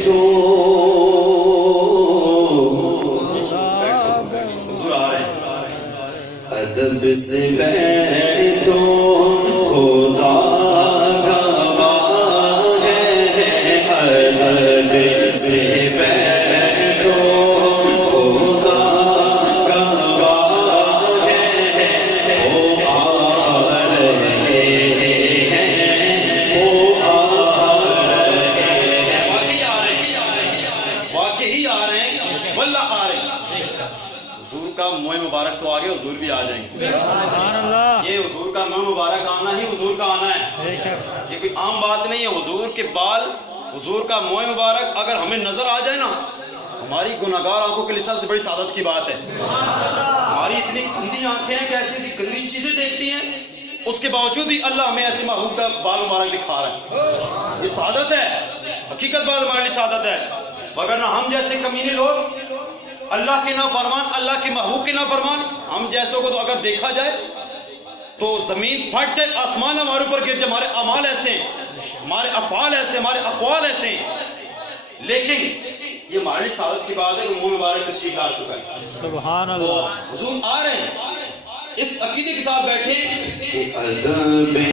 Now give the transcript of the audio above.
بیٹھو ادب سے بیٹھو خدا کا باغ ہے ادب سے بیٹھو خدا کا باغ ہے وہ آ رہے ہیں وہ آ رہے ہیں واقعی آ رہے ہیں واللہ آ رہے ہیں حضور کا موئے مبارک تو آگے حضور بھی آ جائیں گے یہ حضور کا موئے مبارک آنا ہی حضور کا آنا ہے یہ کوئی عام بات نہیں ہے حضور کے بال حضور کا موئے مبارک اگر ہمیں نظر آ جائے نا ہماری گناہگار آنکھوں کے لیے سب سے بڑی سعادت کی بات ہے ہماری اتنی گندی آنکھیں ہیں کہ ایسی ایسی گندی چیزیں دیکھتی ہیں اس کے باوجود بھی اللہ ہمیں ایسے محبوب کا بال مبارک دکھا رہا ہے یہ سعادت ہے حقیقت بات ہمارے لیے سعادت ہے وگرنہ ہم جیسے کمینے لوگ اللہ کے نافرمان اللہ کے محبوب کے نافرمان ہم جیسوں کو تو اگر دیکھا جائے تو زمین پھٹ جائے آسمان ہمارے اوپر گر جائے ہمارے اعمال ایسے ہیں ہمارے افعال ایسے ہمارے اقوال ایسے ہیں لیکن یہ ہمارے لیے سعادت کی بات ہے کہ منہ مبارک تشریف لا چکا ہے سبحان اللہ حضور آ رہے ہیں اس عقیدے کے ساتھ بیٹھے کہ ادب